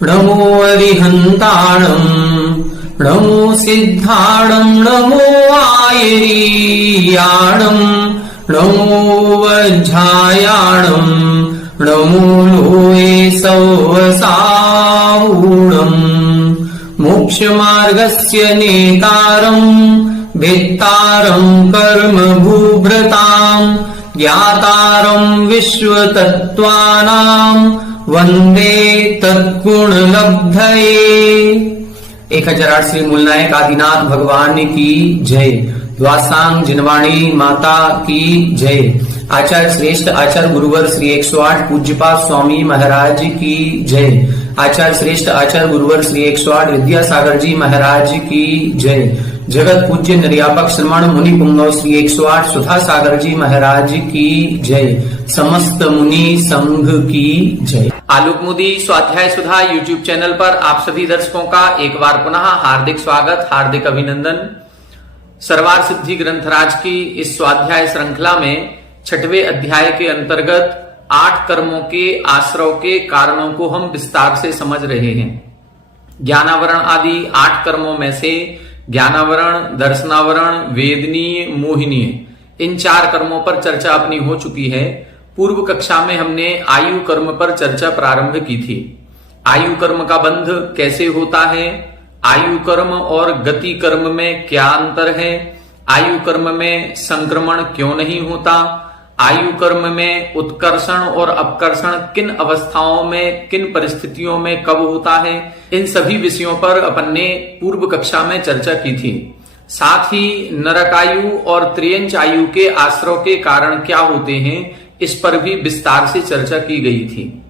नमो अरिहन्ताणम् नमो सिद्धाणम् नमो आयरीयाणम् नमो वज्झायाणम् नमो लोये सौवसावूणम् मोक्षमार्गस्य नेतारम् भेत्तारम् कर्म भूभृताम् ज्ञातारम् विश्वतत्त्वानाम् वंदे तत्गुणलब्धये। 1008 श्री मूलनायक आदिनाथ भगवान की जय। द्वासांग जिनवाणी माता की जय। आचार्य श्रेष्ठ आचार्य गुरुवर श्री 108 पूज्यपाद स्वामी महाराज की जय। आचार्य श्रेष्ठ आचार्य गुरुवर श्री 108 विद्यासागर जी महाराज की जय। जगत पूज्य निर्यापक श्रमण मुनि पुंगव श्री 108 सुधा सागर जी महाराज की जय। समस्त मुनि संघ की जय। आलोक मोदी स्वाध्याय सुधा यूट्यूब चैनल पर आप सभी दर्शकों का एक बार पुनः हार्दिक स्वागत, हार्दिक अभिनंदन। सर्वार सिद्धि ग्रंथराज की इस स्वाध्याय श्रृंखला में 6वें अध्याय के अंतर्गत 8 कर्मों के आश्रव के कारणों को हम विस्तार से समझ रहे हैं। ज्ञानावरण आदि 8 कर्मों में से ज्ञानावरण, दर्शनावरण, वेदनीय, मोहिनीय, इन 4 कर्मों पर चर्चा अपनी हो चुकी है। पूर्व कक्षा में हमने आयु कर्म पर चर्चा प्रारंभ की थी। आयु कर्म का बंध कैसे होता है, आयु कर्म और गति कर्म में क्या अंतर है, आयु कर्म में संक्रमण क्यों नहीं होता, आयु कर्म में उत्कर्षण और अपकर्षण किन अवस्थाओं में, किन परिस्थितियों में कब होता है, इन सभी विषयों पर अपन ने पूर्व कक्षा में चर्चा की थी। साथ ही नरकायु और त्रियंच आयु के आश्रव के कारण क्या होते हैं, इस पर भी विस्तार से चर्चा की गई थी।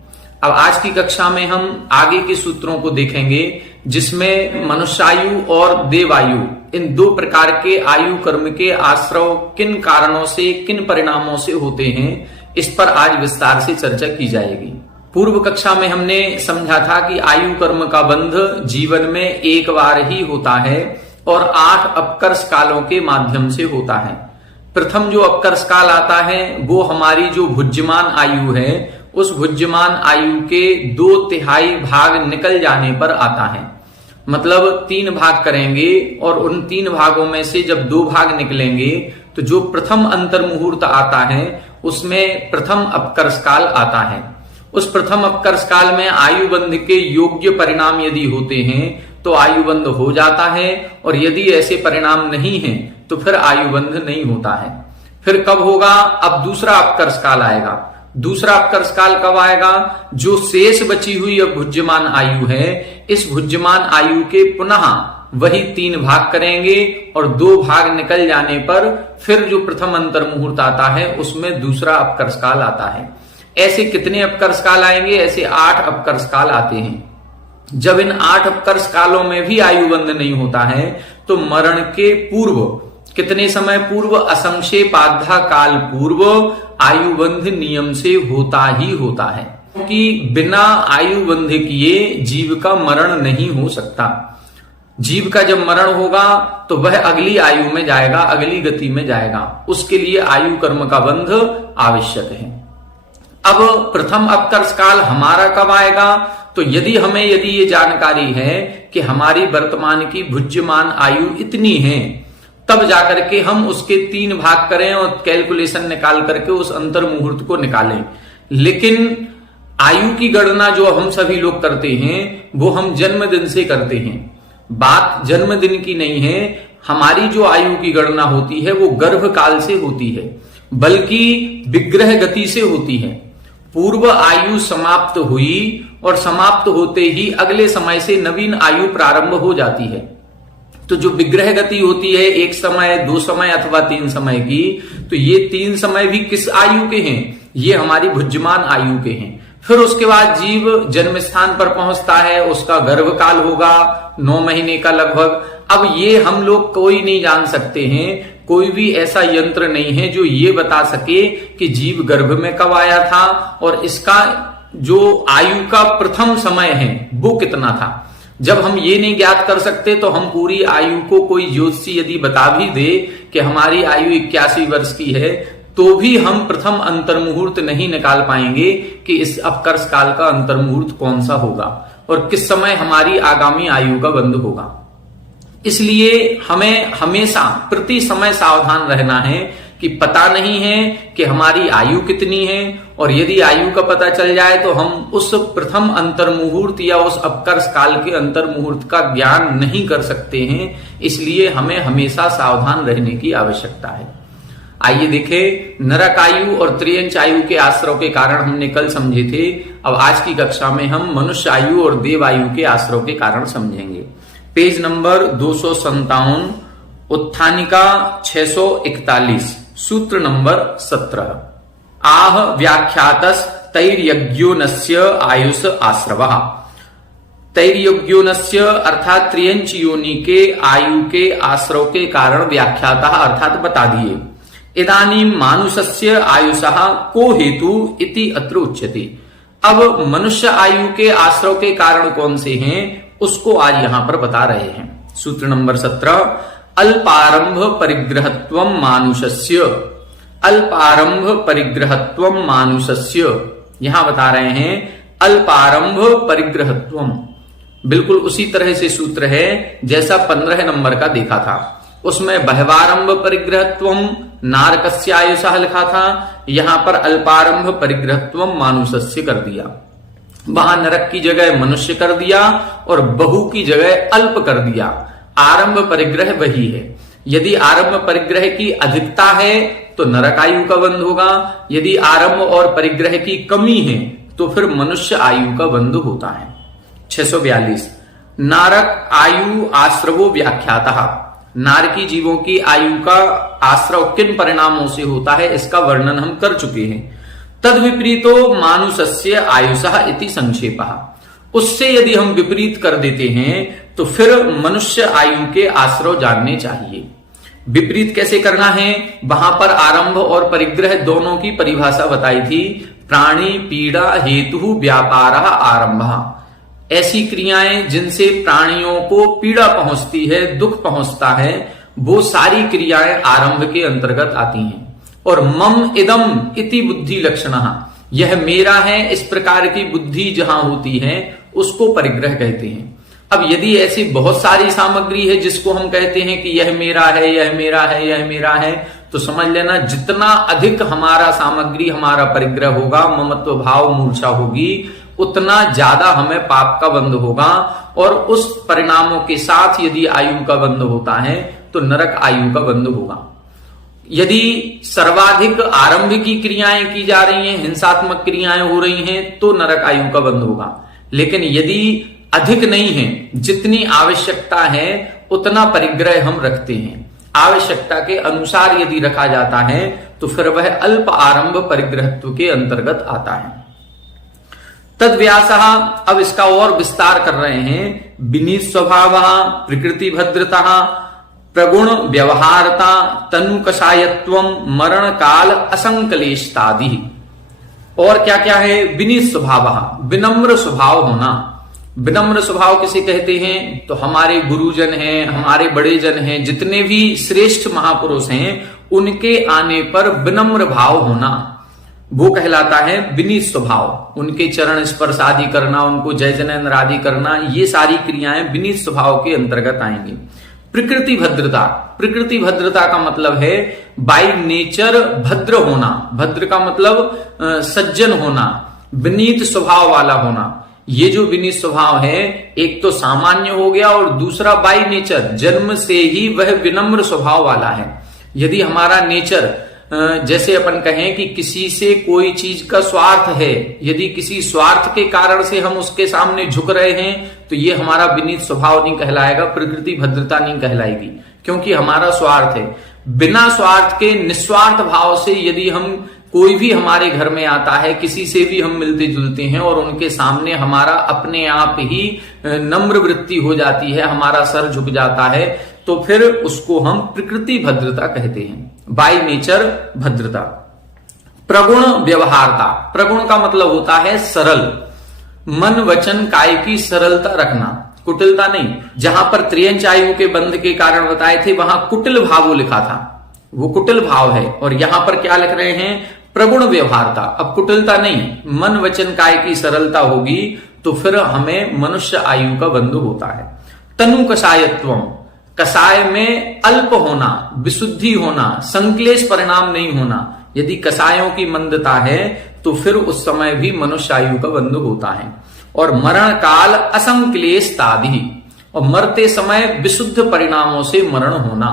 अब आज की कक्षा में हम आगे के सूत्रों को देखेंगे, जिसमें मनुष्यायु और देवायु, इन 2 प्रकार के आयु कर्म के आश्रव किन कारणों से, किन परिणामों से होते हैं, इस पर आज विस्तार से चर्चा की जाएगी। पूर्व कक्षा में हमने समझा था कि आयु कर्म का बंध जीवन में एक बार ही होता है और 8 अपकर्ष कालों के माध्यम से होता है। प्रथम जो अपकर्ष काल आता है वो हमारी जो भुज्यमान आयु है, उस भुज्यमान आयु के 2/3 भाग निकल जाने पर आता है। मतलब 3 भाग करेंगे और उन 3 भागों में से जब 2 भाग निकलेंगे तो जो प्रथम अंतर मुहूर्त आता है उसमें प्रथम अपकर्ष काल आता है। उस प्रथम अपकर्ष काल में आयु बंध के योग्य परिणाम यदि होते हैं तो आयु बंध हो जाता है, और यदि ऐसे परिणाम नहीं है तो फिर आयु बंध नहीं होता है। फिर कब होगा? अब दूसरा अपकर्ष काल आएगा। दूसरा अपकर्ष काल कब आएगा? जो शेष बची हुई अब भुज्यमान आयु है, इस भुज्यमान आयु के पुनः वही 3 भाग करेंगे और 2 भाग निकल जाने पर फिर जो प्रथम अंतर मुहूर्त आता है उसमें दूसरा अपकर्ष काल आता है। ऐसे कितने अपकर्ष काल आएंगे? ऐसे 8 अपकर्ष काल आते हैं। जब इन 8 अपकर्ष कालों में भी आयु बंध नहीं होता है तो मरण के पूर्व, कितने समय पूर्व? असंक्षेपाद्धा काल पूर्व आयु बंध नियम से होता ही होता है, क्योंकि बिना आयु बंध किए जीव का मरण नहीं हो सकता। जीव का जब मरण होगा तो वह अगली आयु में जाएगा, अगली गति में जाएगा। उसके लिए आयु कर्म का बंध आवश्यक है। अब प्रथम अपकर्ष काल हमारा कब आएगा? तो यदि ये जानकारी है कि हमारी वर्तमान की भुज्यमान आयु इतनी है, तब जाकर के हम उसके 3 भाग करें और कैलकुलेशन निकाल करके उस अंतर मुहूर्त को निकालें। लेकिन आयु की गणना जो हम सभी लोग करते हैं वो हम जन्मदिन से करते हैं। बात जन्मदिन की नहीं है, हमारी जो आयु की गणना होती है वो गर्भ काल से होती है, बल्कि विग्रह गति से होती है। पूर्व आयु समाप्त हुई और समाप्त होते ही अगले समय से नवीन आयु प्रारंभ हो जाती है। तो जो विग्रह गति होती है 1 समय, 2 समय अथवा 3 समय की, तो ये 3 समय भी किस आयु के हैं? ये हमारी भुज्यमान आयु के हैं। फिर उसके बाद जीव जन्म स्थान पर पहुंचता है, उसका गर्भकाल होगा 9 महीने का लगभग। अब ये हम लोग कोई नहीं जान सकते हैं, कोई भी ऐसा यंत्र नहीं है जो ये बता सके कि जीव गर्भ में कब आया था और इसका जो आयु का प्रथम समय है वो कितना था। जब हम ये नहीं ज्ञात कर सकते तो हम पूरी आयु को कोई ज्योतिषी यदि बता भी दे कि हमारी आयु 81 वर्ष की है, तो भी हम प्रथम अंतर मुहूर्त नहीं निकाल पाएंगे कि इस अपकर्ष काल का अंतर मुहूर्त कौन सा होगा। और किस समय हमारी आगामी आयु का बंध होगा। इसलिए हमें हमेशा प्रति समय सावधान रहना है कि पता नहीं है कि हमारी आयु कितनी है, और यदि आयु का पता चल जाए तो हम उस प्रथम अंतर मुहूर्त या उस अपकर्ष काल के अंतर मुहूर्त का ज्ञान नहीं कर सकते हैं। इसलिए हमें हमेशा सावधान रहने की आवश्यकता है। आइए देखें, नरक आयु और त्रियंच आयु के आश्रव के कारण हमने कल समझे थे। अब आज की कक्षा में हम मनुष्य आयु और देव आयु के आश्रव के कारण समझेंगे। पेज नंबर 257, उत्थानिका 641, सूत्र नंबर 17। आह व्याख्यातस तैर्यज्ञोनस्य आयुष आश्रवः। तैर्यज्ञोनस्य अर्थात त्रियंच योनि के आयु के आश्रव के कारण व्याख्याता अर्थात बता दिए। इदानीं मानुषस्य आयुषः को हेतु इति अत्र उच्यते। अब मनुष्य आयु के आश्रव के कारण कौन से हैं उसको आज यहां पर बता रहे हैं। सूत्र नंबर 17, अल्पारंभ परिग्रहत्वम मानुषस्य। अल्पारंभ परिग्रहत्वम मानुषस्य, यहां बता रहे हैं अल्पारंभ परिग्रहत्वम। बिल्कुल उसी तरह से सूत्र है जैसा 15 नंबर का देखा था। उसमें बहवारंभ परिग्रहत्वम नारकस्य आयुषः लिखा था, यहां पर अल्पारंभ परिग्रहत्वम मानुषस्य कर दिया। वहां नरक की जगह मनुष्य कर दिया और बहु की जगह अल्प कर दिया। आरंभ परिग्रह वही है। यदि आरंभ परिग्रह की अधिकता है तो नरक आयु का बंध होगा, यदि आरंभ और परिग्रह की कमी है तो फिर मनुष्य आयु का बंध होता है। 642, नारक आयु आश्रवो व्याख्यातः। नारकी जीवों की आयु का आश्रव किन परिणामों से होता है इसका वर्णन हम कर चुके हैं। तद विपरीतो मानुषस्य आयुषः इति संक्षेपः। उससे यदि हम विपरीत कर देते हैं तो फिर मनुष्य आयु के आश्रव जानने चाहिए। विपरीत कैसे करना है, वहां पर आरंभ और परिग्रह दोनों की परिभाषा बताई थी। प्राणी पीड़ा हेतु व्यापारः आरंभः। ऐसी क्रियाएं जिनसे प्राणियों को पीड़ा पहुंचती है, दुख पहुंचता है, वो सारी क्रियाएं आरंभ के अंतर्गत आती हैं। और मम इदम इति बुद्धि लक्षणः, यह मेरा है इस प्रकार की बुद्धि जहां होती है उसको परिग्रह कहते हैं। अब यदि ऐसी बहुत सारी सामग्री है जिसको हम कहते हैं कि यह मेरा है, यह मेरा है, यह मेरा है, तो समझ लेना जितना अधिक हमारा सामग्री हमारा परिग्रह होगा, ममत्व भाव मूर्छा होगी, उतना ज्यादा हमें पाप का बंध होगा। और उस परिणामों के साथ यदि आयु का बंध होता है तो नरक आयु का बंध होगा। यदि सर्वाधिक आरंभ की क्रियाएं की जा रही हैं, हिंसात्मक क्रियाएं हो रही हैं, तो नरक आयु का बंध होगा। लेकिन यदि अधिक नहीं है, जितनी आवश्यकता है उतना परिग्रह हम रखते हैं, आवश्यकता के अनुसार यदि रखा जाता है तो फिर वह अल्प आरंभ परिग्रहत्व के अंतर्गत आता है। तद व्यासः, अब इसका और विस्तार कर रहे हैं। विनीत स्वभावः, प्रकृति भद्रता, प्रगुण व्यवहारता, तनु कषायत्वम, मरण काल असंकलेशतादि। और क्या क्या है, विनीत स्वभावः, विनम्र स्वभाव होना। विनम्र स्वभाव किसे कहते हैं, तो हमारे गुरुजन हैं, हमारे बड़े जन हैं, जितने भी श्रेष्ठ महापुरुष हैं उनके आने पर विनम्र भाव होना, वो कहलाता है विनीत स्वभाव। उनके चरण स्पर्श आदि करना, उनको जय जनेन्द्र आदि करना, ये सारी क्रियाएं विनीत स्वभाव के अंतर्गत आएंगी। प्रकृति भद्रता, प्रकृति भद्रता का मतलब है बाय नेचर भद्र होना। भद्र का मतलब सज्जन होना, विनीत स्वभाव वाला होना। ये जो विनीत स्वभाव है एक तो सामान्य हो गया और दूसरा बाय नेचर, जन्म से ही वह विनम्र स्वभाव वाला है। यदि हमारा नेचर जैसे अपन कहें कि किसी से कोई चीज का स्वार्थ है, यदि किसी स्वार्थ के कारण से हम उसके सामने झुक रहे हैं तो ये हमारा विनीत स्वभाव नहीं कहलाएगा, प्रकृति भद्रता नहीं कहलाएगी, क्योंकि हमारा स्वार्थ है। बिना स्वार्थ के निस्वार्थ भाव से यदि हम कोई भी हमारे घर में आता है, किसी से भी हम मिलते जुलते हैं और उनके सामने हमारा अपने आप ही नम्र वृत्ति हो जाती है, हमारा सर झुक जाता है, तो फिर उसको हम प्रकृति भद्रता कहते हैं, बाय नेचर भद्रता। प्रगुण व्यवहारता, प्रगुण का मतलब होता है सरल, मन वचन काय की सरलता रखना, कुटिलता नहीं। जहां पर त्रियंच आयु के बंध के कारण बताए थे वहां कुटिल भाव लिखा था, वो कुटिल भाव है, और यहां पर क्या लिख रहे हैं, प्रगुण व्यवहारता। अब कुटिलता नहीं, मन वचन काय की सरलता होगी तो फिर हमें मनुष्य आयु का बंध होता है। तनु कषायत्वम, कषाय में अल्प होना, विशुद्धि होना, संक्लेश परिणाम नहीं होना। यदि कषायों की मंदता है तो फिर उस समय भी मनुष्य आयु का बंध होता है। और मरण काल असंक्लेश तादि, और मरते समय विशुद्ध परिणामों से मरण होना,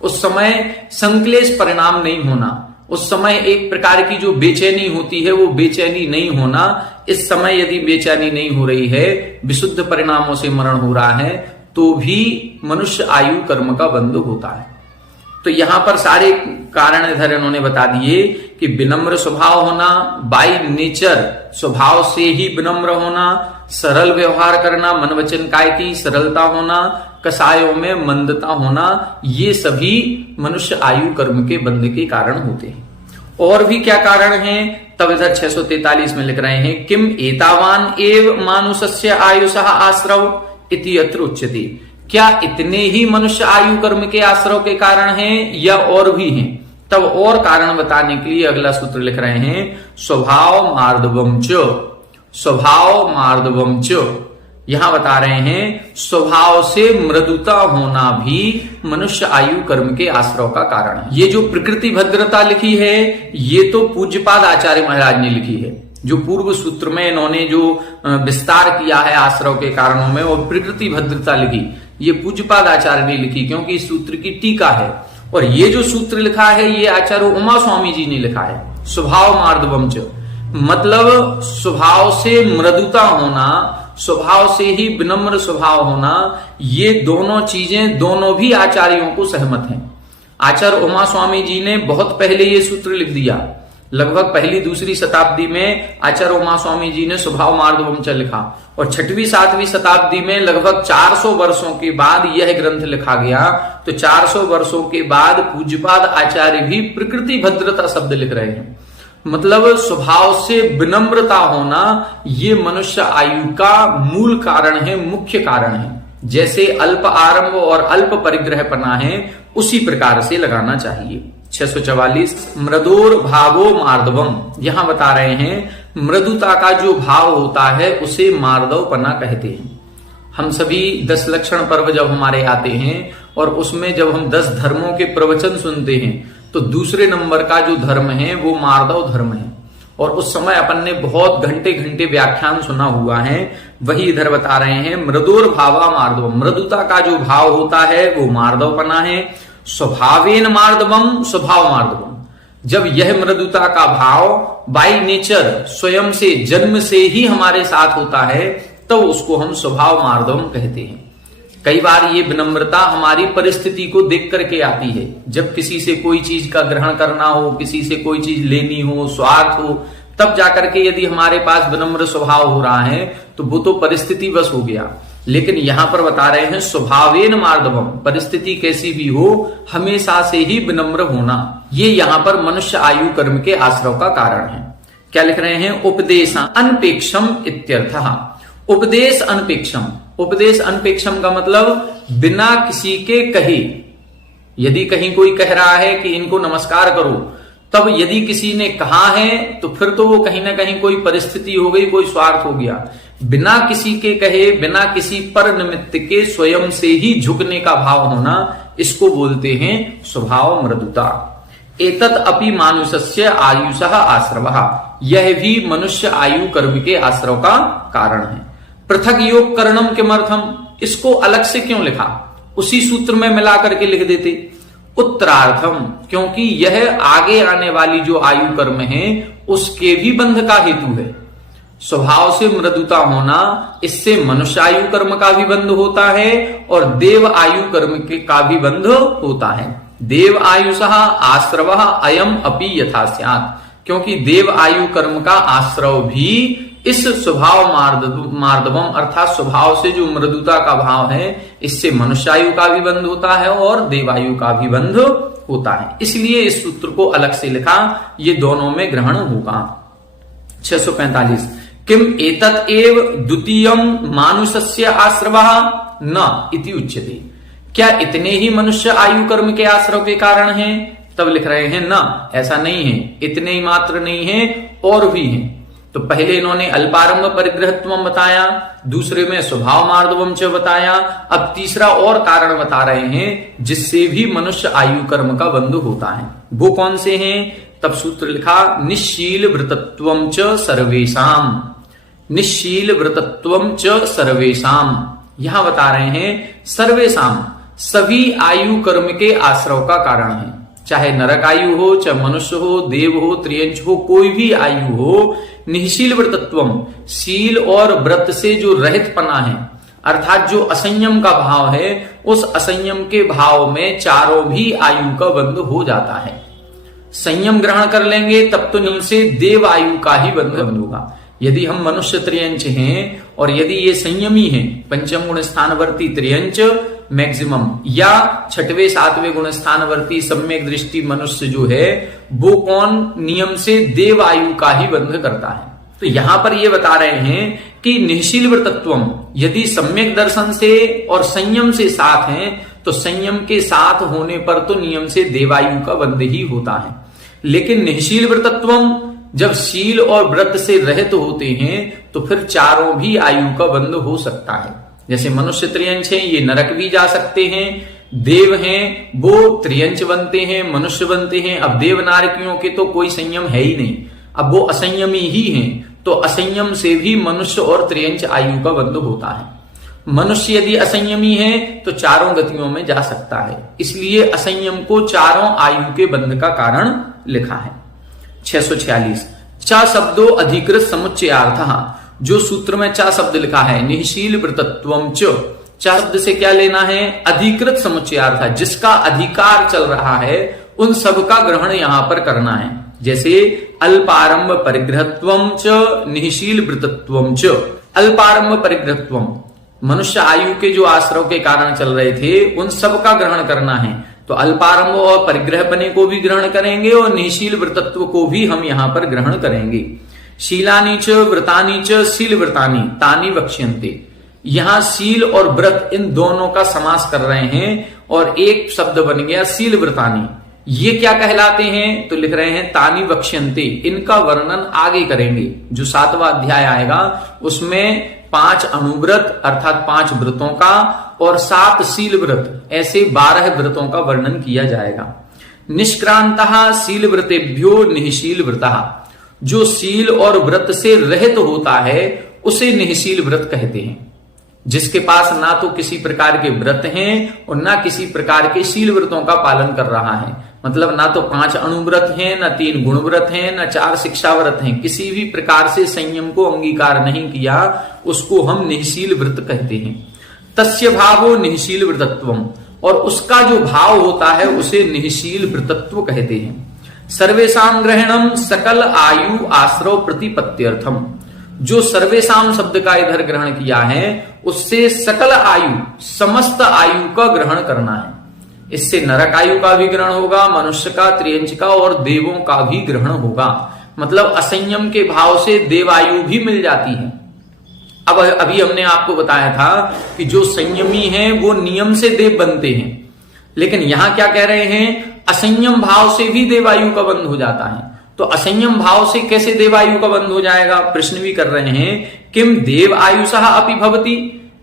उस समय संक्लेश परिणाम नहीं होना, उस समय एक प्रकार की जो बेचैनी होती है वो बेचैनी नहीं होना। इस समय यदि बेचैनी नहीं हो रही है, विशुद्ध परिणामों से मरण हो रहा है, तो भी मनुष्य आयु कर्म का बंध होता है। तो यहां पर सारे कारण इधर इन्होंने बता दिए कि विनम्र स्वभाव होना, बाय नेचर स्वभाव से ही विनम्र होना, सरल व्यवहार करना, मन वचन काय की सरलता होना, कषायों में मंदता होना, ये सभी मनुष्य आयु कर्म के बंध के कारण होते हैं। और भी क्या कारण हैं, तब इधर 643 में लिख रहे हैं, किम एतावान एव मानुषस्य आयुषः आश्रव इति अत्र उच्यते। क्या इतने ही मनुष्य आयु कर्म के आश्रव के कारण हैं या और भी हैं? तब और कारण बताने के लिए अगला सूत्र लिख रहे हैं, स्वभाव मार्दवम च, स्वभाव मार्दवम च। यहां बता रहे हैं स्वभाव से मृदुता होना भी मनुष्य आयु कर्म के आश्रव का कारण है। ये जो प्रकृति भद्रता लिखी है ये तो पूज्यपाद आचार्य महाराज ने लिखी है। जो पूर्व सूत्र में इन्होंने जो विस्तार किया है आश्रव के कारणों में और प्रकृति भद्रता लिखी, ये पूज्यपाद आचार्य ने लिखी, क्योंकि इस सूत्र की टीका है। और ये जो सूत्र लिखा है ये आचार्य उमा स्वामी जी ने लिखा है, स्वभाव मार्दवम च, मतलब स्वभाव से मृदुता होना, स्वभाव से ही विनम्र स्वभाव होना, ये दोनों चीजें दोनों भी आचार्यों को सहमत हैं। आचार्य उमा स्वामी जी ने बहुत पहले ये सूत्र लिख दिया, लगभग पहली दूसरी शताब्दी में आचार्य उमा स्वामी जी ने स्वभाव मार्दवम च लिखा, और 6वीं 7वीं शताब्दी में लगभग 400 वर्षों के बाद यह ग्रंथ लिखा गया। तो 400 वर्षों के बाद पूज्यपाद आचार्य भी प्रकृति भद्रता शब्द लिख रहे हैं, मतलब स्वभाव से विनम्रता होना ये मनुष्य आयु का मूल कारण है, मुख्य कारण है। जैसे अल्प आरंभ और अल्प परिग्रहपना है उसी प्रकार से लगाना चाहिए। 644 मृदोर भावो मार्दवम, यहां बता रहे हैं मृदुता का जो भाव होता है उसे मार्दवपना कहते हैं। हम सभी 10 लक्षण पर्व जब हमारे आते हैं और उसमें जब हम 10 धर्मों के प्रवचन सुनते हैं तो दूसरे नंबर का जो धर्म है वो मार्दव धर्म है। और उस समय अपन ने बहुत घंटे घंटे व्याख्यान सुना हुआ है, वही इधर बता रहे हैं मृदोर भावा मार्दव, मृदुता का जो भाव होता है वो मार्दवपना है। स्वभावेन मार्दवम, स्वभाव मार्दवम, जब यह मृदुता का भाव बाय नेचर स्वयं से जन्म से ही हमारे साथ होता है तो उसको हम स्वभाव मार्दवम कहते हैं। कई बार ये विनम्रता हमारी परिस्थिति को देख करके आती है, जब किसी से कोई चीज का ग्रहण करना हो, किसी से कोई चीज लेनी हो, स्वार्थ हो, तब जाकर के यदि हमारे पास विनम्र स्वभाव हो रहा है तो वो तो परिस्थिति बस हो गया। लेकिन यहां पर बता रहे हैं स्वभावेन मार्दवम, परिस्थिति कैसी भी हो हमेशा से ही विनम्र होना, ये यहां पर मनुष्य आयु कर्म के आश्रव का कारण है। क्या लिख रहे हैं, उपदेश अनपेक्षम इत्यर्थः, उपदेश अनपेक्षम, उपदेश अनपेक्षम का मतलब बिना किसी के कहे। यदि कहीं कोई कह रहा है कि इनको नमस्कार करो, तब यदि किसी ने कहा है तो फिर तो वो कहीं ना कहीं कोई परिस्थिति हो गई, कोई स्वार्थ हो गया। बिना किसी के कहे, बिना किसी पर निमित्त के स्वयं से ही झुकने का भाव होना, इसको बोलते हैं स्वभाव मृदुता। एतत् अपि मानुषस्य आयुषः आश्रवः, यह भी मनुष्य आयु कर्म के आश्रव का कारण है। पृथक योग करणम किमर्थम, इसको अलग से क्यों लिखा, उसी सूत्र में मिला करके लिख देते। उत्तरार्थम, क्योंकि यह आगे आने वाली जो आयु कर्म है उसके भी बंध का हेतु है। स्वभाव से मृदुता होना, इससे मनुष्य आयु कर्म का भी बंध होता है और देव आयु कर्म के का भी बंध होता है। देव आयुषः आश्रवः अयम अपि यथा स्यात्, क्योंकि देव आयु कर्म का आश्रव भी इस स्वभाव मार्दवम अर्थात स्वभाव से जो मृदुता का भाव है, इससे मनुष्यायु का भी बंध होता है और देवायु का भी बंध होता है। इसलिए इस सूत्र को अलग से लिखा, ये दोनों में ग्रहण होगा। 645 किम एतत् एव द्वितीयम मानुषस्य आश्रवः न इति उच्यते, क्या इतने ही मनुष्य आयु कर्म के आश्रव के कारण हैं? तब लिख रहे हैं न, ऐसा नहीं है, इतने ही मात्र नहीं है और भी हैं। तो पहले इन्होंने अल्पारंभ परिग्रहत्वम बताया, दूसरे में स्वभाव मार्दवम च बताया, अब तीसरा और कारण बता रहे हैं जिससे भी मनुष्य आयु कर्म का बंध होता है। वो कौन से हैं? तब सूत्र लिखा, निश्शील व्रतत्वम च सर्वेशाम, निश्शील व्रतत्वम च सर्वेशाम। यहां बता रहे हैं सर्वेशाम, सभी आयु कर्म के आश्रव का कारण है। चाहे नरक आयु हो, चाहे मनुष्य हो, देव हो, त्रियंच हो, कोई भी आयु हो, निःशील व्रतत्वम, शील और व्रत से जो रहित पना है, अर्थात जो असंयम का भाव है, उस असंयम के भाव में चारों भी आयु का बंध हो जाता है। संयम ग्रहण कर लेंगे तब तो नियम से देव आयु का ही बंध होगा। यदि हम मनुष्य त्रियंच हैं और यदि ये संयमी हैं, पंचम गुण स्थानवर्ती त्रियंच मैक्सिमम, या छठवें सातवें गुण स्थानवर्ती सम्यक दृष्टि मनुष्य जो है, वो कौन? नियम से देव आयु का ही बंध करता है। तो यहां पर ये बता रहे हैं कि निःशील व्रतत्वम, यदि सम्यक दर्शन से और संयम से साथ हैं, तो संयम के साथ होने पर तो नियम से देवायु का बंध ही होता है। लेकिन निःशील व्रतत्वम, जब शील और व्रत से रहित होते हैं तो फिर चारों भी आयु का बंध हो सकता है। जैसे मनुष्य त्रियंच हैं, ये नरक भी जा सकते हैं, देव हैं वो त्रियंच बनते हैं, मनुष्य बनते हैं। अब देव नारकियों के तो कोई संयम है ही नहीं, अब वो असंयमी ही हैं, तो असंयम से भी मनुष्य और त्रियंच आयु का बंध होता है। मनुष्य यदि असंयमी है तो चारों गतियों में जा सकता है, इसलिए असंयम को चारों आयु के बंध का कारण लिखा है। 646 च शब्दो अधिकृत समुच्चयार्थः, जो सूत्र में च शब्द लिखा है, निःशील व्रतत्वम च, च शब्द से क्या लेना है? अधिकृत समुच्चयार्थ, जिसका अधिकार चल रहा है उन सब का ग्रहण यहां पर करना है। जैसे अल्पारंभ परिग्रहत्वम च निःशील व्रतत्वम च। अल्पारंभ परिग्रहत्वम, मनुष्य आयु के जो आश्रव के कारण चल रहे थे उन सब का ग्रहण करना है, तो अल्पारंभ और परिग्रह बने को भी ग्रहण करेंगे और निःशील व्रतत्व को भी हम यहां पर ग्रहण करेंगे। शीलानी च व्रतानी च शील व्रतानी तानी वक्ष्यन्ते, यहां शील और व्रत इन दोनों का समास कर रहे हैं और एक शब्द बन गया शील व्रतानी। ये क्या कहलाते हैं? तो लिख रहे हैं तानी वक्ष्यन्ते, इनका वर्णन आगे करेंगे। जो 7वां अध्याय आएगा उसमें 5 अणुव्रत अर्थात 5 व्रतों का और 7 शील व्रत, ऐसे 12 व्रतों का वर्णन किया जाएगा। निष्क्रांतः शील व्रतेभ्यो निःशील व्रतः, जो शील और व्रत से रहित होता है उसे निःशील व्रत कहते हैं। जिसके पास ना तो किसी प्रकार के व्रत हैं और ना किसी प्रकार के शील व्रतों का पालन कर रहा है, मतलब ना तो 5 अणुव्रत हैं, ना 3 गुण व्रत हैं, ना 4 शिक्षा व्रत हैं, किसी भी प्रकार से संयम को अंगीकार नहीं किया, उसको हम निःशील व्रत कहते हैं। तस्य भावो निःशील व्रतत्वम, और उसका जो भाव होता है उसे निःशील व्रतत्व कहते हैं। सर्वेशाम ग्रहणम सकल आयु आश्रव प्रतिपत्त्यर्थम, जो सर्वेशाम शब्द का इधर ग्रहण किया है उससे सकल आयु, समस्त आयु का ग्रहण करना है। इससे नरक आयु का भी ग्रहण होगा, मनुष्य का, त्रियंच का और देवों का भी ग्रहण होगा। मतलब असंयम के भाव से देवायु भी मिल जाती है। अब अभी हमने आपको बताया था कि जो संयमी हैं वो नियम से देव बनते हैं, लेकिन यहां क्या कह रहे हैं? असंयम भाव से भी देवायु का बंध हो जाता है। तो असंयम भाव से कैसे देवायु का बंध हो जाएगा? प्रश्न भी कर रहे हैं, किम देव आयुषः अपि भवति,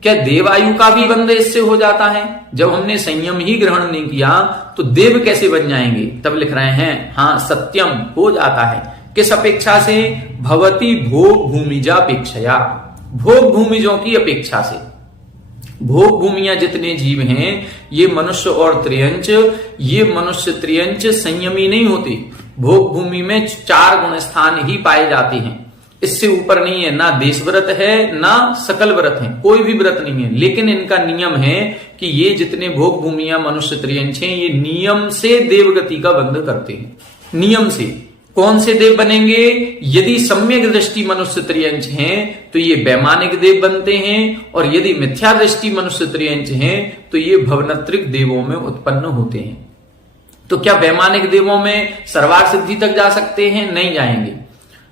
क्या देवायु का भी बंध इससे हो जाता है? जब हमने संयम ही ग्रहण नहीं किया तो देव कैसे बन जाएंगे? तब लिख रहे हैं हाँ सत्यम, हो जाता है। किस अपेक्षा से? भवति भोग भूमिजापेक्षया, भोग भूमिजों की अपेक्षा से। भोग भूमियां जितने जीव हैं ये मनुष्य और त्रियंच, ये मनुष्य त्रियंच संयमी नहीं होते। भोग भूमि में 4 गुण स्थान ही पाए जाते हैं, इससे ऊपर नहीं है। ना देश व्रत है ना सकल व्रत है, कोई भी व्रत नहीं है। लेकिन इनका नियम है कि ये जितने भोग भूमियां मनुष्य त्रियंच हैं ये नियम से देवगति का बंध करते हैं। नियम से कौन से देव बनेंगे? यदि सम्यक दृष्टि मनुष्य त्रियंच हैं तो ये वैमानिक देव बनते हैं, और यदि मिथ्या दृष्टि मनुष्य त्रियंच हैं तो ये भवनत्रिक देवों में उत्पन्न होते हैं। तो क्या वैमानिक देवों में सर्वार्थ सिद्धि तक जा सकते हैं? नहीं जाएंगे।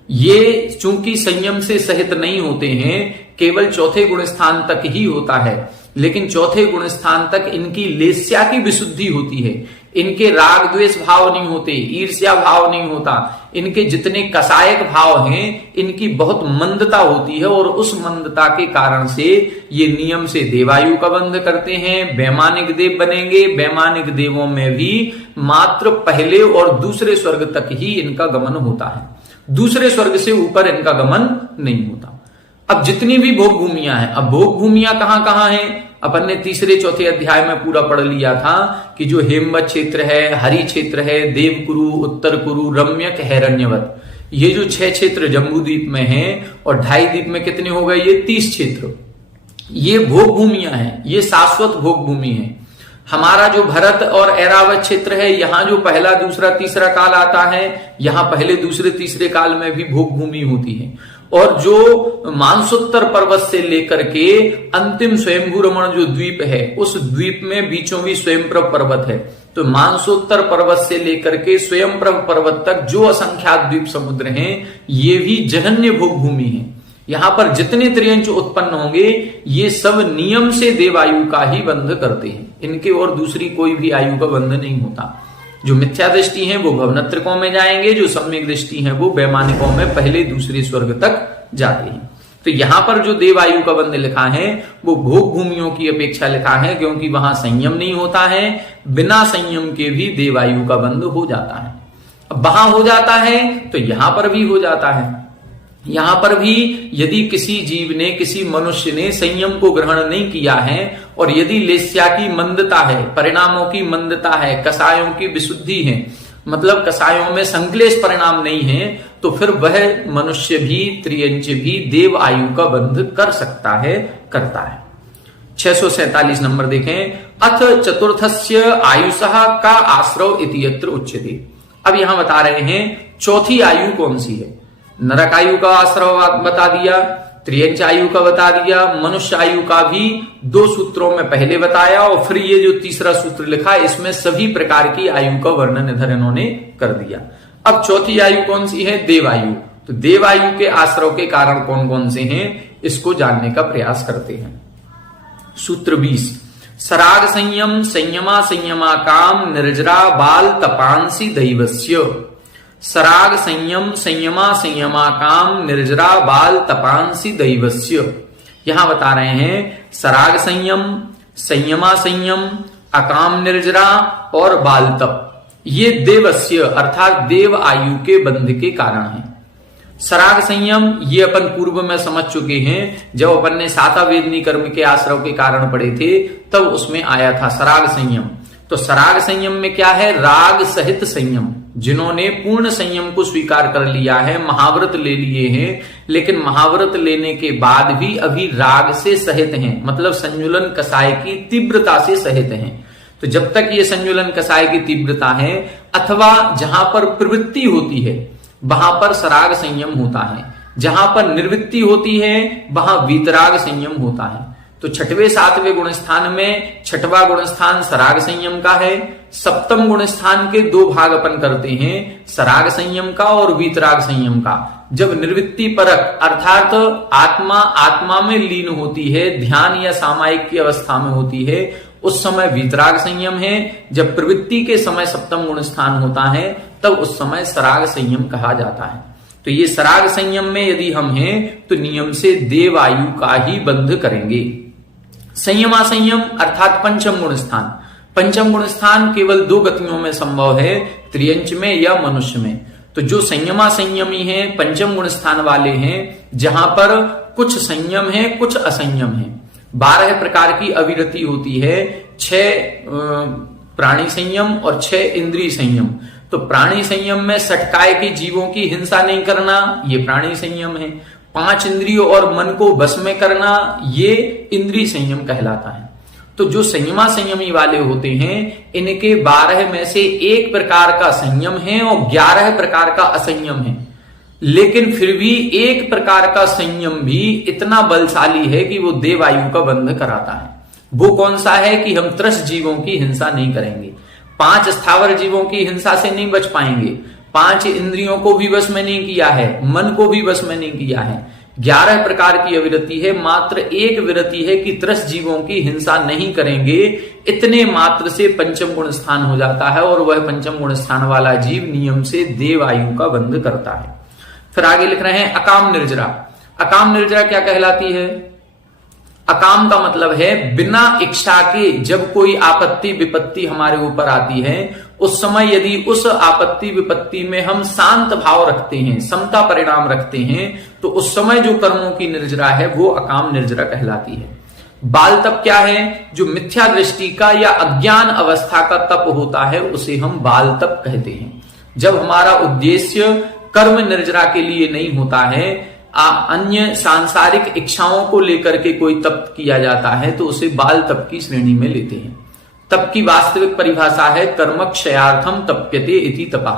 ये चूंकि संयम से सहित नहीं होते हैं, केवल 4थे गुण स्थान तक ही होता है, लेकिन 4थे गुण स्थान तक इनकी लेस्या की विशुद्धि होती है। इनके राग द्वेष भाव नहीं होते, ईर्ष्या भाव नहीं होता, इनके जितने कसायक भाव हैं इनकी बहुत मंदता होती है, और उस मंदता के कारण से ये नियम से देवायु का बंध करते हैं। वैमानिक देव बनेंगे, वैमानिक देवों में भी मात्र पहले और दूसरे स्वर्ग तक ही इनका गमन होता है, दूसरे स्वर्ग से ऊपर इनका गमन नहीं होता। अब जितनी भी भोग भूमियां हैं, अब भोग भूमियां कहां कहां हैं, अपन ने तीसरे चौथे अध्याय में पूरा पढ़ लिया था कि जो हेमवत क्षेत्र है, हरि क्षेत्र है, देवकुरु, उत्तर कुरु, रम्यक, हैरण्यवत, ये जो 6 क्षेत्र जम्बू द्वीप में हैं, और 2.5 द्वीप में कितने हो गए, ये 30 क्षेत्र, ये भोग भूमियां हैं, ये शाश्वत भोग भूमि है। हमारा जो भरत और ऐरावत क्षेत्र है, यहां जो पहला दूसरा तीसरा काल आता है, यहां पहले दूसरे तीसरे काल में भी भोग भूमि होती है। और जो मानसोत्तर पर्वत से लेकर के अंतिम स्वयंभू रमण जो द्वीप है, उस द्वीप में बीचों भी स्वयंप्रभ पर्वत है। तो मानसोत्तर पर्वत से लेकर के स्वयंप्रभ पर्वत तक जो असंख्यात द्वीप समुद्र हैं, ये भी जघन्य भोग भूमि है। यहां पर जितने त्रियंच उत्पन्न होंगे, ये सब नियम से देवायु का ही बंध करते हैं, इनके और दूसरी कोई भी आयु का बंध नहीं होता। जो मिथ्या दृष्टि है वो भवनत्रिकों में जाएंगे, जो सम्यक दृष्टि है वो वैमानिकों में पहले दूसरे स्वर्ग तक जाते हैं। तो यहां पर जो देवायु का बंध लिखा है वो भोग भूमियों की अपेक्षा लिखा है, क्योंकि वहां संयम नहीं होता है। बिना संयम के भी देवायु का बंध हो जाता है। अब वहां हो जाता है तो यहां पर भी हो जाता है। यहां पर भी यदि किसी जीव ने, किसी मनुष्य ने संयम को ग्रहण नहीं किया है, और यदि लेस्या की मंदता है, परिणामों की मंदता है, कसायों की विशुद्धि है, मतलब कसायों में संक्लेश परिणाम नहीं है, तो फिर वह मनुष्य भी, त्रियंच भी देव आयु का बंध कर सकता है, करता है। 647 नंबर देखें। अथ चतुर्थस्य आयुषः का आश्रव इति यत्र उच्यते। अब यहां बता रहे हैं चौथी आयु कौन सी है। नरक आयु का आश्रव बता दिया, त्रियंच आयु का बता दिया, मनुष्य आयु का भी 2 सूत्रों में पहले बताया, और फिर ये जो तीसरा सूत्र लिखा इसमें सभी प्रकार की आयु का वर्णन इधर इन्होंने कर दिया। अब चौथी आयु कौन सी है, देवायु। तो देवायु के आश्रव के कारण कौन कौन से हैं, इसको जानने का प्रयास करते हैं। सूत्र 20। सराग संयम संयमा संयमा काम निर्जरा बाल तपांसी दैवस्य। सराग संयम संयमा संयमा काम निर्जरा बाल तपांसी दैवस्य। यहां बता रहे हैं सराग संयम, संयमा संयम, अकाम निर्जरा और बाल तप, ये देवस्य अर्थात देव आयु के बंध के कारण है। सराग संयम ये अपन पूर्व में समझ चुके हैं, जब अपन ने सातावेदनी कर्म के आश्रव के कारण पढ़े थे तब उसमें आया था सराग संयम। तो सराग संयम में क्या है, राग सहित संयम। जिन्होंने पूर्ण संयम को स्वीकार कर लिया है, महाव्रत ले लिए हैं, लेकिन महाव्रत लेने के बाद भी अभी राग से सहित हैं, मतलब संजुलन कसाय की तीव्रता से सहित हैं। तो जब तक ये संजुलन कसाय की तीव्रता है, अथवा जहां पर प्रवृत्ति होती है वहां पर सराग संयम होता है, जहां पर निर्वृत्ति होती है वहां वीतराग संयम होता है। तो 6वें 7वें गुण स्थान में 6वां गुण स्थान सराग संयम का है। 7वें गुण स्थान के 2 भाग अपन करते हैं, सराग संयम का और वीतराग संयम का। जब निर्वृत्ति परक अर्थात आत्मा आत्मा में लीन होती है, ध्यान या सामायिक की अवस्था में होती है, उस समय वीतराग संयम है। जब प्रवृत्ति के समय 7वें गुण स्थान होता है तब उस समय सराग संयम कहा जाता है। तो ये सराग संयम में यदि हम हैं तो नियम से देव आयु का ही बंध करेंगे। संयमा संयम अर्थात 5वें गुण स्थान। 5वें गुण स्थान केवल 2 गतियों में संभव है, त्रियंच में या मनुष्य में। तो जो संयमा संयमी है 5वें गुण स्थान वाले हैं, जहां पर कुछ संयम है कुछ असंयम है। 12 प्रकार की अविरति होती है, 6 प्राणी संयम और 6 इंद्रिय संयम। तो प्राणी संयम में सटकाए के जीवों की हिंसा नहीं करना, ये प्राणी संयम है। 5 इंद्रियों और मन को वश में करना, ये इंद्रिय संयम कहलाता है। तो जो संयमा संयमी वाले होते हैं, इनके 12 में से 1 प्रकार का संयम है और 11 प्रकार का असंयम है। लेकिन फिर भी 1 प्रकार का संयम भी इतना बलशाली है कि वो देवायु का बंध कराता है। वो कौन सा है कि हम त्रस्त जीवों की हिंसा नहीं करेंगे, 5 स्थावर जीवों की हिंसा से नहीं बच पाएंगे, 5 इंद्रियों को भी वश में नहीं किया है, मन को भी वश में नहीं किया है, 11 प्रकार की अविरति है, मात्र एक विरति है कि त्रस्त जीवों की हिंसा नहीं करेंगे, इतने मात्र से पंचम गुण स्थान हो जाता है और वह पंचम गुण स्थान वाला जीव नियम से देव आयु का बंध करता है। फिर आगे लिख रहे हैं अकाम निर्जरा। अकाम निर्जरा क्या कहलाती है? अकाम का मतलब है बिना इच्छा के जब कोई आपत्ति विपत्ति हमारे ऊपर आती है, उस समय यदि उस आपत्ति विपत्ति में हम शांत भाव रखते हैं, समता परिणाम रखते हैं, तो उस समय जो कर्मों की निर्जरा है वो अकाम निर्जरा कहलाती है। बाल तप क्या है? जो मिथ्या दृष्टि का या अज्ञान अवस्था का तप होता है उसे हम बाल तप कहते हैं। जब हमारा उद्देश्य कर्म निर्जरा के लिए नहीं होता है, अन्य सांसारिक इच्छाओं को लेकर के कोई तप किया जाता है, तो उसे बाल तप की श्रेणी में लेते हैं। तप की वास्तविक परिभाषा है कर्म क्षयार्थम तप्यते इति तपा।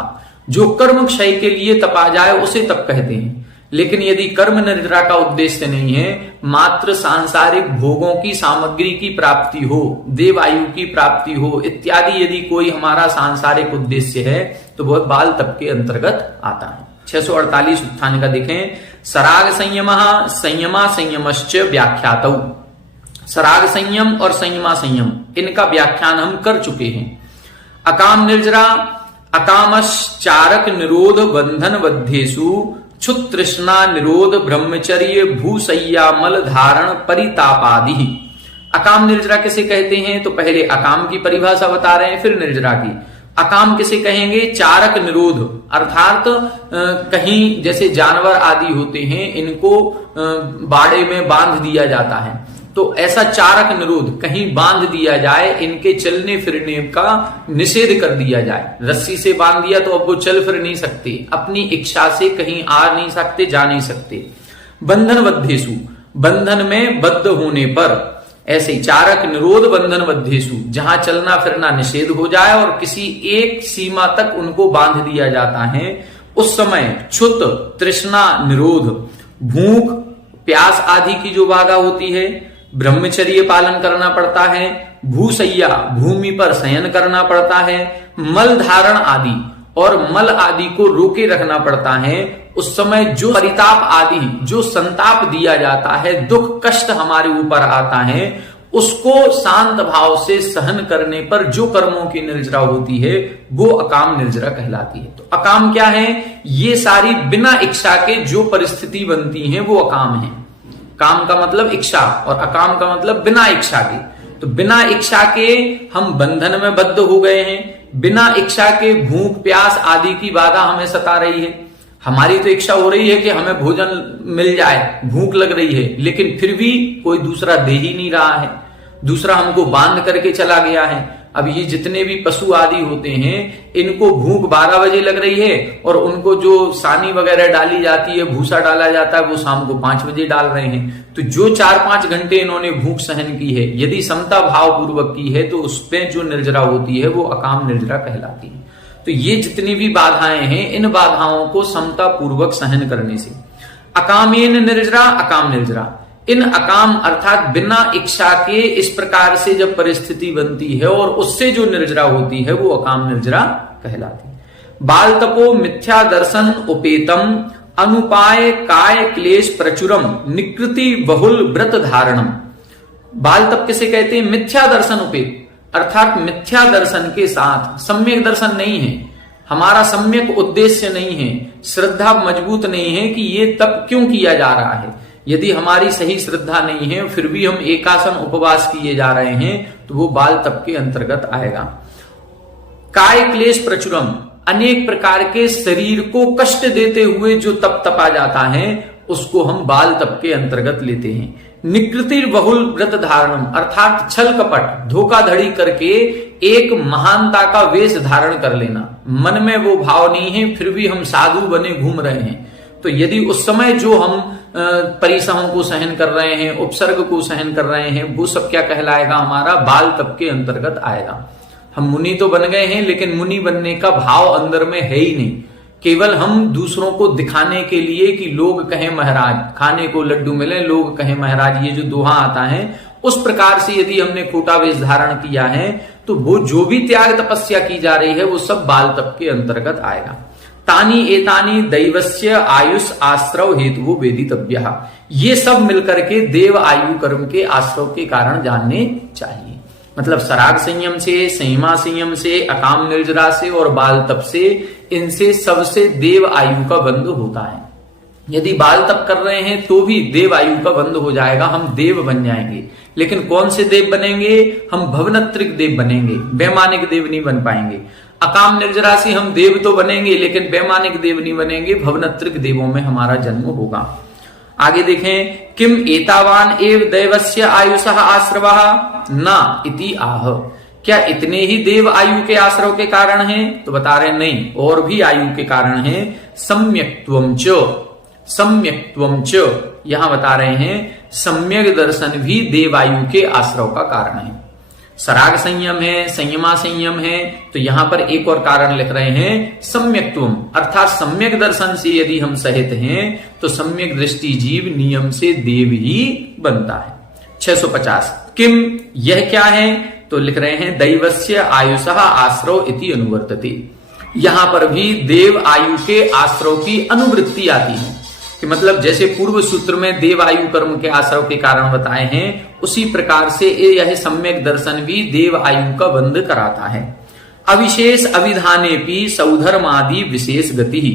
जो कर्म क्षय के लिए तपा जाए उसे तप कहते हैं। लेकिन यदि कर्म निर्जरा का उद्देश्य नहीं है, मात्र सांसारिक भोगों की सामग्री की प्राप्ति हो, देवायु की प्राप्ति हो इत्यादि यदि कोई हमारा सांसारिक उद्देश्य है, तो वह बाल तप के अंतर्गत आता है। 648 उत्थान का देखें। सराग संयम संयमा संयमश्च व्याख्यातौ। सराग संयम और संयमा संयम इनका व्याख्यान हम कर चुके हैं। अकाम निर्जरा अकामश्चारक निरोध बंधन बद्धेषु क्षुत तृष्णा निरोध ब्रह्मचर्य भूसैया मल धारण परितापादि। अकाम निर्जरा किसे कहते हैं? तो पहले अकाम की परिभाषा बता रहे हैं, फिर निर्जरा की। अकाम किसे कहेंगे? चारक निरोध, अर्थात कहीं जैसे जानवर आदि होते हैं, इनको बाड़े में बांध दिया जाता है, तो ऐसा चारक निरोध कहीं बांध दिया जाए, इनके चलने फिरने का निषेध कर दिया जाए। रस्सी से बांध दिया तो अब वो चल फिर नहीं सकते, अपनी इच्छा से कहीं आ नहीं सकते, जा नहीं सकते। बंधन बद्धेषु, बंधन में बद्ध होने पर, ऐसे चारक निरोध बंधन बद्धेषु, जहां चलना फिरना निषेध हो जाए और किसी एक सीमा तक उनको बांध दिया जाता है, उस समय क्षुत तृष्णा निरोध, भूख प्यास आदि की जो बाधा होती है, ब्रह्मचर्य पालन करना पड़ता है, भूसैया भूमि पर शयन करना पड़ता है, मल धारण आदि और मल आदि को रोके रखना पड़ता है, उस समय जो परिताप आदि जो संताप दिया जाता है, दुख कष्ट हमारे ऊपर आता है, उसको शांत भाव से सहन करने पर जो कर्मों की निर्जरा होती है वो अकाम निर्जरा कहलाती है। तो अकाम क्या है? ये सारी बिना इच्छा के जो परिस्थिति बनती है वो अकाम है। काम का मतलब इच्छा और अकाम का मतलब बिना इच्छा के। तो बिना इच्छा के हम बंधन में बद्ध हो गए हैं, बिना इच्छा के भूख प्यास आदि की बाधा हमें सता रही है। हमारी तो इच्छा हो रही है कि हमें भोजन मिल जाए, भूख लग रही है, लेकिन फिर भी कोई दूसरा दे ही नहीं रहा है, दूसरा हमको बांध करके चला गया है। अब ये जितने भी पशु आदि होते हैं, इनको भूख 12 बजे लग रही है और उनको जो सानी वगैरह डाली जाती है, भूसा डाला जाता है, वो शाम को 5 बजे डाल रहे हैं। तो जो 4-5 घंटे इन्होंने भूख सहन की है, यदि समता भाव पूर्वक की है, तो उसमें जो निर्जरा होती है वो अकाम निर्जरा कहलाती है। तो ये जितनी भी बाधाएं हैं, इन बाधाओं को समता पूर्वक सहन करने से अकामेन निर्जरा अकाम निर्जरा। इन अकाम अर्थात बिना इच्छा के इस प्रकार से जब परिस्थिति बनती है और उससे जो निर्जरा होती है वो अकाम निर्जरा कहलाती है। बाल तपो मिथ्या दर्शन उपेतम अनुपाय काय क्लेश प्रचुरम निकृति बहुल व्रत धारणम। बाल तप किसे कहते हैं? मिथ्या दर्शन उपेत, अर्थात मिथ्या दर्शन के साथ, सम्यक दर्शन नहीं है, हमारा सम्यक उद्देश्य नहीं है, श्रद्धा मजबूत नहीं है कि ये तप क्यों किया जा रहा है। यदि हमारी सही श्रद्धा नहीं है फिर भी हम एकासन उपवास किए जा रहे हैं, तो वो बाल तप के अंतर्गत आएगा। काय क्लेश प्रचुरम, अनेक प्रकार के शरीर को कष्ट देते हुए जो तप तपा जाता है उसको हम बाल तप के अंतर्गत लेते हैं। निकृति बहुल व्रत धारणम, अर्थात छल कपट धोखाधड़ी करके एक महानता का वेश धारण कर लेना। मन में वो भाव नहीं है, फिर भी हम साधु बने घूम रहे हैं। तो यदि उस समय जो हम परिसहों को सहन कर रहे हैं, उपसर्ग को सहन कर रहे हैं, वो सब क्या कहलाएगा? हमारा बाल तप के अंतर्गत आएगा। हम मुनि तो बन गए हैं, लेकिन मुनि बनने का भाव अंदर में है ही नहीं। केवल हम दूसरों को दिखाने के लिए कि लोग कहें महाराज, खाने को लड्डू मिले, लोग कहें महाराज, ये जो दोहा आता है, उस प्रकार से यदि हमने खोटा वेश धारण किया है, तो वो जो भी त्याग तपस्या की जा रही है वो सब बाल तप के अंतर्गत आएगा। तानी एतानी दैवस्य आयुष आश्रव हेतु वेदितव्यः। ये सब मिलकर के देव आयु कर्म के आश्रव के कारण जानने चाहिए। मतलब सराग संयम से, संयमा संयम से, अकाम निर्जरा से और बाल तप से, इनसे सबसे देव आयु का बंध होता है। यदि बाल तप कर रहे हैं तो भी देव आयु का बंध हो जाएगा, हम देव बन जाएंगे। लेकिन कौन से देव बनेंगे? हम भवनत्रिक देव बनेंगे, वैमानिक देव नहीं बन पाएंगे। अकाम निर्जरा से हम देव तो बनेंगे लेकिन वैमानिक देव नहीं बनेंगे, भवनत्रिक देवों में हमारा जन्म होगा। आगे देखें, किम एतावान एव दैवस्य आयुषः आश्रवः न इति आह। क्या इतने ही देव आयु के आश्रव के कारण हैं? तो बता रहे नहीं, और भी आयु के कारण हैं। सम्यक्त्वं च, सम्यक्त्वं च, यहां बता रहे हैं सम्यक दर्शन भी देव आयु के आश्रव का कारण है। सराग संयम है, संयमा संयम है, तो यहां पर एक और कारण लिख रहे हैं सम्यक्त्वम, अर्थात सम्यक दर्शन से यदि हम सहित हैं तो सम्यक दृष्टि जीव नियम से देव ही बनता है। 650 किम, यह क्या है? तो लिख रहे हैं दैवस्य आयुषः आश्रव इति अनुवर्तते। यहां पर भी देव आयु के आश्रव की अनुवृत्ति आती है कि मतलब जैसे पूर्व सूत्र में देव आयु कर्म के आश्रव के कारण बताए हैं, उसी प्रकार से यह सम्यक दर्शन भी देव आयु का बंध कराता है। अविशेष अविधाने भी सौधर्मादि विशेष गति ही,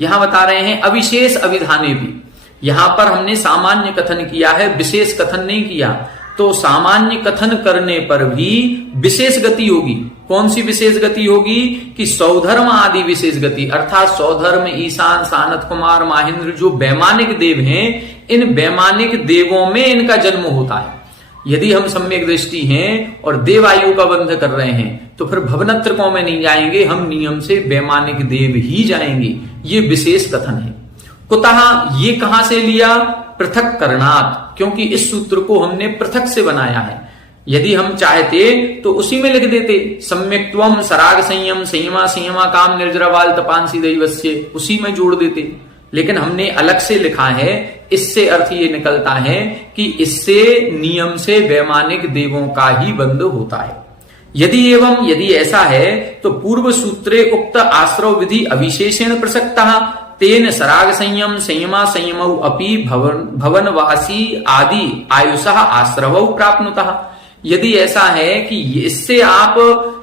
यहां बता रहे हैं अविशेष अविधाने भी। यहां पर हमने सामान्य कथन किया है, विशेष कथन नहीं किया। तो सामान्य कथन करने पर भी विशेष गति होगी। कौन सी विशेष गति होगी? कि सौधर्म आदि विशेष गति, अर्थात सौधर्म, ईशान, सानत कुमार, महेंद्र जो वैमानिक देव हैं, इन वैमानिक देवों में इनका जन्म होता है। यदि हम सम्यक दृष्टि हैं और देव आयु का बंध कर रहे हैं तो फिर भवनत्रकों में नहीं जाएंगे, हम नियम से वैमानिक देव ही जाएंगे। ये विशेष कथन है। कुतः, ये कहां से लिया? पृथक करणात्, क्योंकि इस सूत्र को हमने पृथक से बनाया है। यदि हम चाहते तो उसी में लिख देते सम्यक्त्वम सराग संयम संयमा संयमा काम निर्जरा बाल तपांसी दैवस्य, उसी में जोड़ देते। लेकिन हमने अलग से लिखा है। इससे अर्थ ये निकलता है कि इससे नियम से वैमानिक देवों का ही बंध होता है। यदि ऐसा है तो पूर्व सूत्रे उक्त आश्रव विधि अविशेषेण प्रसक्तः तेन सराग संयम संयमा संयमौ अपि भवनवासी आदि आयुषः आश्रवौ प्राप्नुतः। यदि ऐसा है कि इससे आप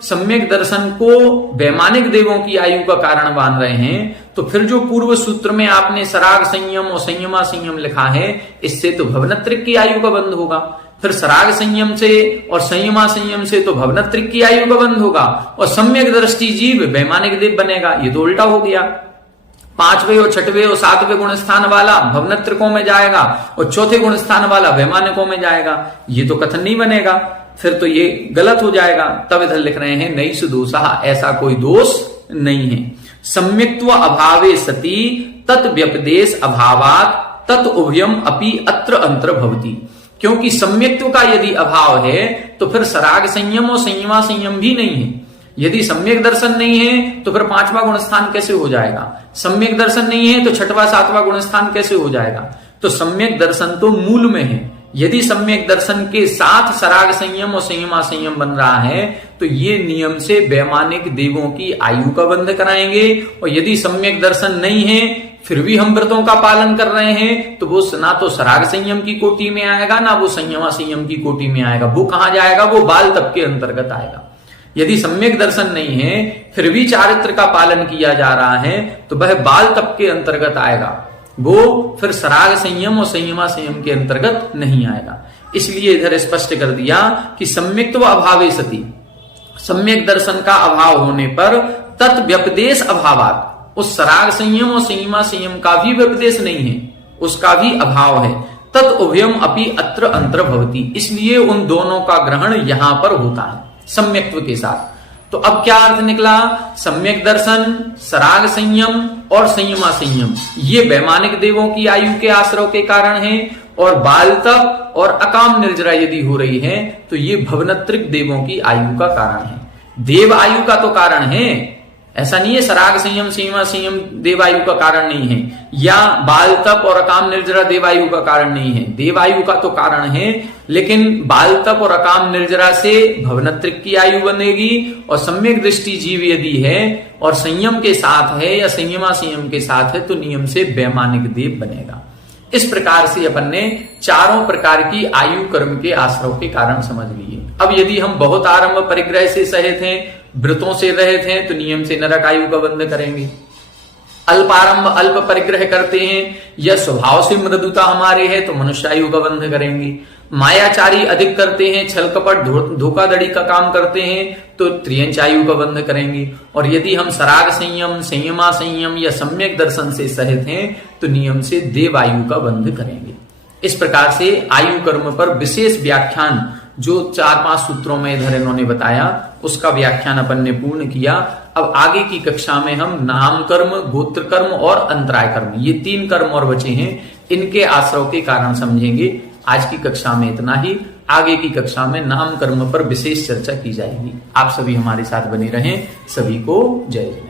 सम्यक दर्शन को वैमानिक देवों की आयु का कारण मान रहे हैं, तो फिर जो पूर्व सूत्र में आपने सराग संयम और संयमा संयम लिखा है, इससे तो भवनत्रिक की आयु का बंध होगा। फिर सराग संयम से और संयमा संयम से तो भवनत्रिक की आयु का बंध होगा और सम्यक दृष्टि जीव वैमानिक देव बनेगा। ये तो उल्टा हो गया। 5वें और 6वें और 7वें गुण स्थान वाला भवनत्रिकों में जाएगा और चौथे गुण स्थान वाला वैमानिकों में जाएगा। ये तो कथन नहीं बनेगा, फिर तो ये गलत हो जाएगा। तब इधर लिख रहे हैं नैषु दोषः, ऐसा कोई दोष नहीं है। सम्यक्त्व अभावे सति तत् व्यपदेश अभावात तत् उभयम अपि अत्र अंतर भवति। क्योंकि सम्यक्त्व का यदि अभाव है तो फिर सराग संयम और संयमा संयम भी नहीं है। यदि सम्यक दर्शन नहीं है तो फिर 5वां गुण स्थान कैसे हो जाएगा? सम्यक दर्शन नहीं है तो 6वां 7वां गुण स्थान कैसे हो जाएगा? तो सम्यक दर्शन तो मूल में है। यदि सम्यक दर्शन के साथ सराग संयम और संयमा संयम बन रहा है तो ये नियम से वैमानिक देवों की आयु का बंध कराएंगे। और यदि सम्यक दर्शन नहीं है फिर भी हम व्रतों का पालन कर रहे हैं तो वो ना तो सराग संयम की कोटि में आएगा ना वो संयमा संयम की कोटि में आएगा। वो कहां जाएगा? वो बाल तप के अंतर्गत आएगा। यदि सम्यक दर्शन नहीं है फिर भी चारित्र का पालन किया जा रहा है तो वह बाल तप के अंतर्गत आएगा, वो फिर सराग संयम और संयमा संयम के अंतर्गत नहीं आएगा। इसलिए इधर स्पष्ट कर दिया कि सम्यक्त्व अभावे सति, सम्यक दर्शन का अभाव होने पर तत् व्यपदेश अभावात, उस सराग संयम और संयमा संयम का भी व्यपदेश नहीं है, उसका भी अभाव है। तत् उभयम अपि अत्र अंतर भवति, इसलिए उन दोनों का ग्रहण यहां पर होता है सम्यक्त्व के साथ। तो अब क्या अर्थ निकला? सम्यक दर्शन, सराग संयम और संयमा संयम ये वैमानिक देवों की आयु के आश्रव के कारण है, और बाल तप और अकाम निर्जरा यदि हो रही है तो ये भवनत्रिक देवों की आयु का कारण है। देव आयु का तो कारण है, ऐसा नहीं है सराग संयम सीमा संयम देवायु का कारण नहीं है, या बाल तप और अकाम निर्जरा देवायु का कारण नहीं है। देवायु का तो कारण है, लेकिन बाल तप और अकाम निर्जरा से भवनत्रिक की आयु बनेगी, और सम्यक दृष्टि जीव यदि है और संयम के साथ है या संयमा संयम के साथ है तो नियम से वैमानिक देव बनेगा। इस प्रकार से अपन ने चारों प्रकार की आयु कर्म के आश्रव के कारण समझ लिए। अब यदि हम बहुत आरंभ परिग्रह से सहित हैं, व्रतों से रहित हैं, तो नियम से नरक आयु का बंध करेंगे। अल्पारंभ अल्प परिग्रह करते हैं या स्वभाव से मृदुता हमारे है तो मनुष्यायु का बंध करेंगे। मायाचारी अधिक करते हैं, छल कपट धोखाधड़ी का काम करते हैं तो त्रियंचायु का बंध करेंगे। और यदि हम सराग संयम संयमा संयम या सम्यक दर्शन से सहित हैं तो नियम से देवायु का बंध करेंगे। इस प्रकार से आयु कर्म पर विशेष व्याख्यान जो 4-5 सूत्रों में इधर इन्होंने बताया उसका व्याख्यान अपन ने पूर्ण किया। अब आगे की कक्षा में हम नाम कर्म, गोत्र कर्म और अंतराय कर्म, ये 3 कर्म और बचे हैं, इनके आश्रव के कारण समझेंगे। आज की कक्षा में इतना ही। आगे की कक्षा में नाम कर्म पर विशेष चर्चा की जाएगी। आप सभी हमारे साथ बने रहें। सभी को जय जय।